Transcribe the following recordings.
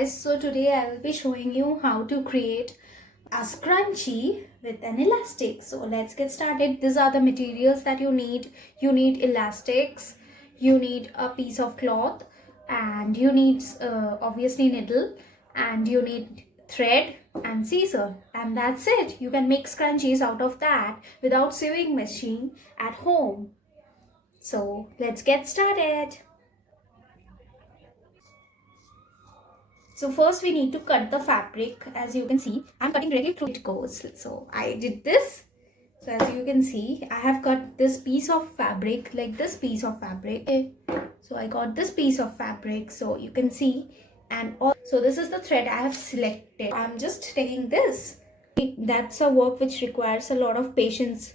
guys, so today I will be showing you how to create a scrunchie with an elastic. So let's get started. These are the materials that you need. You need elastics, you need a piece of cloth, and you need obviously needle, and you need thread and scissor, and that's it. You can make scrunchies out of that without sewing machine at home. So let's get started. So first we need to cut the fabric. As you can see, I'm cutting directly through it goes. So I did this. So as you can see, I have cut this piece of fabric, like this piece of fabric. So I got this piece of fabric, so you can see. And so this is the thread I have selected. I'm just taking this. That's a work which requires a lot of patience,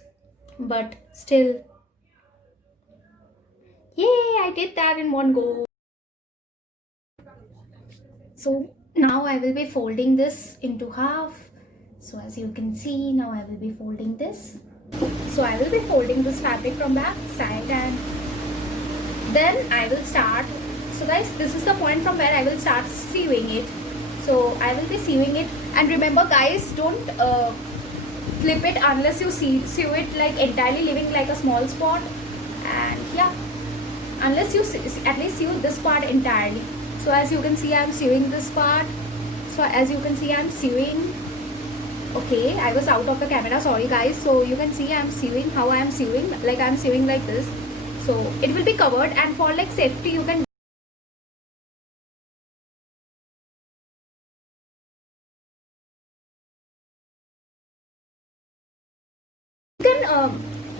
but still, yay, I did that in one go. So now I will be folding this into half. So as you can see, now I will be folding this. So I will be folding this fabric from back side, and then I will start. So guys, this is the point from where I will start sewing it. So I will be sewing it, and remember guys, don't flip it unless you sew it like entirely, leaving like a small spot. And yeah, unless you at least sew this part entirely. So as you can see, I'm sewing this part. So as you can see, I'm sewing. Okay, I was out of the camera, sorry guys. So you can see I'm sewing, how I'm sewing, like I'm sewing like this. So it will be covered, and for like safety you can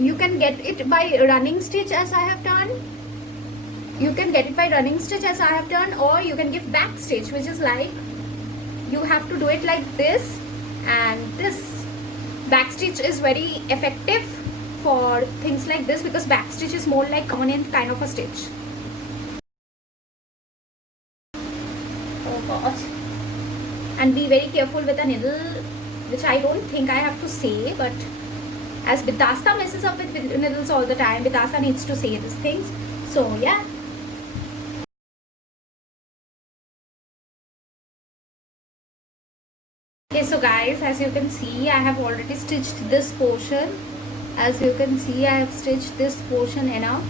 you can get it by running stitch as I have done. You can get it by running stitch as I have done, or you can give back stitch, which is like you have to do it like this, and this back stitch is very effective for things like this because back stitch is more like permanent kind of a stitch. Oh god. And be very careful with a needle, which I don't think I have to say, but as Bidasta messes up with needles all the time, Bidasta needs to say these things. So yeah. Okay, so guys, as you can see, I have already stitched this portion. As you can see, I have stitched this portion enough.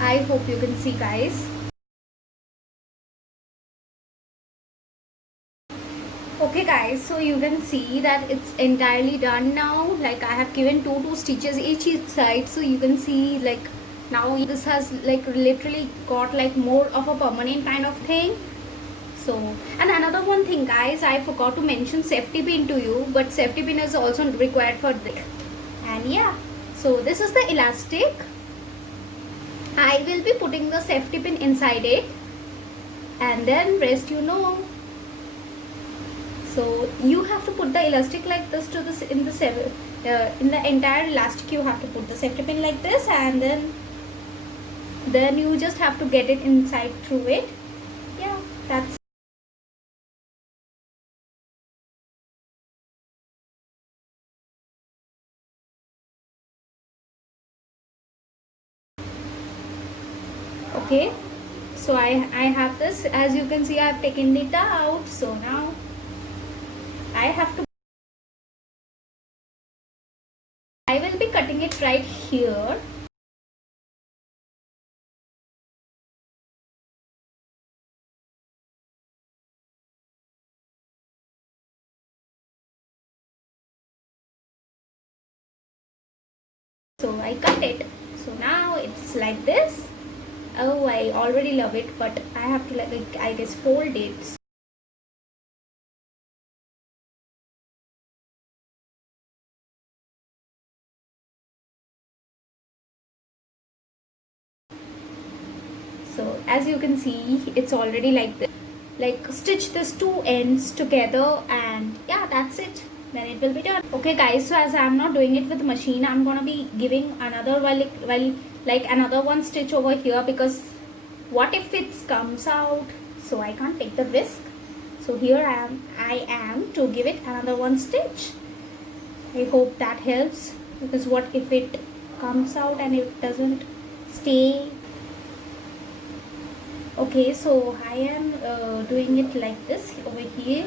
I hope you can see, guys. Okay guys, so you can see that it's entirely done now. Like I have given two stitches each side, so you can see like now this has like literally got like more of a permanent kind of thing. So, and another one thing guys, I forgot to mention safety pin to you, but safety pin is also required for this. And yeah, so this is the elastic. I will be putting the safety pin inside it, and then rest you know. So you have to put the elastic like this to this in the entire elastic. You have to put the safety pin like this, and then you just have to get it inside through it. Yeah, that's okay. So I have this. As you can see, I have taken it out. So now I have to. I will be cutting it right here. So I cut it. So now it's like this. Oh, I already love it, but I have to like I guess fold it. So as you can see, it's already like this. Like stitch these two ends together, and yeah, that's it. Then it will be done. Okay guys, so as I'm not doing it with the machine, I'm gonna be giving another like another one stitch over here, because what if it comes out? So I can't take the risk. So here I am to give it another one stitch. I hope that helps, because what if it comes out and it doesn't? stay. Okay, so I am doing it like this over here.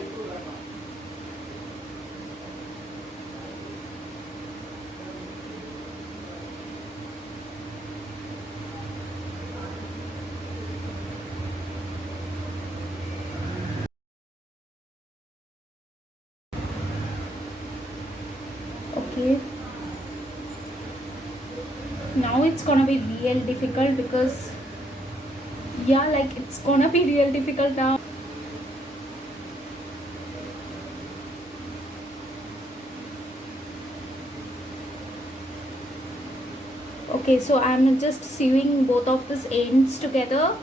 Okay, now it's gonna be real difficult because yeah, like it's gonna be real difficult now. Okay, so I'm just sewing both of these ends together.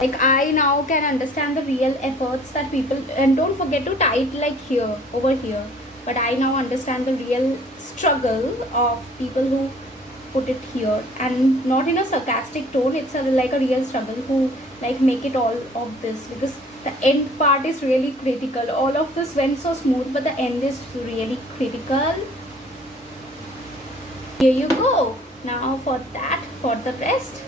Like I now can understand the real efforts that people, and don't forget to tie it like here, over here. But I now understand the real struggle of people who put it here, and not in a sarcastic tone. It's like a real struggle who like make it all of this, because the end part is really critical. All of this went so smooth, but the end is really critical. Here you go. Now for that, for the rest.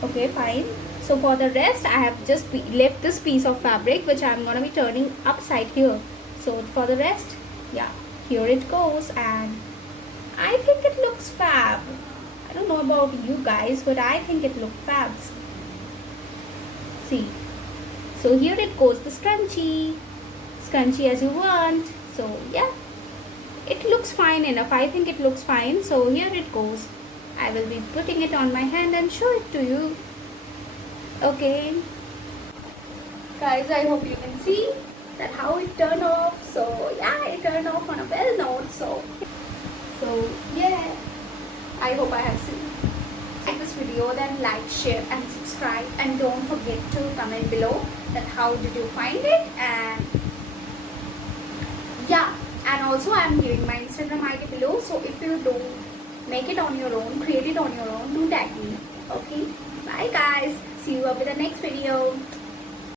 Okay, fine. So for the rest, I have just left this piece of fabric which I'm gonna be turning upside here. So for the rest, yeah, here it goes, and I think it looks fab. I don't know about you guys, but I think it looks fab. See, so here it goes, the scrunchie as you want. So yeah, it looks fine enough. I think it looks fine. So here it goes. I will be putting it on my hand and show it to you. Okay, guys, I hope you can see that how it turned off. So yeah, it turned off on a well note. So yeah, I hope I have seen. Like this video, then like, share and subscribe, and don't forget to comment below that how did you find it. And yeah, and also I'm giving my Instagram ID below, so if you do make it on your own, create it on your own, do tag me. Okay, bye guys, see you up with the next video.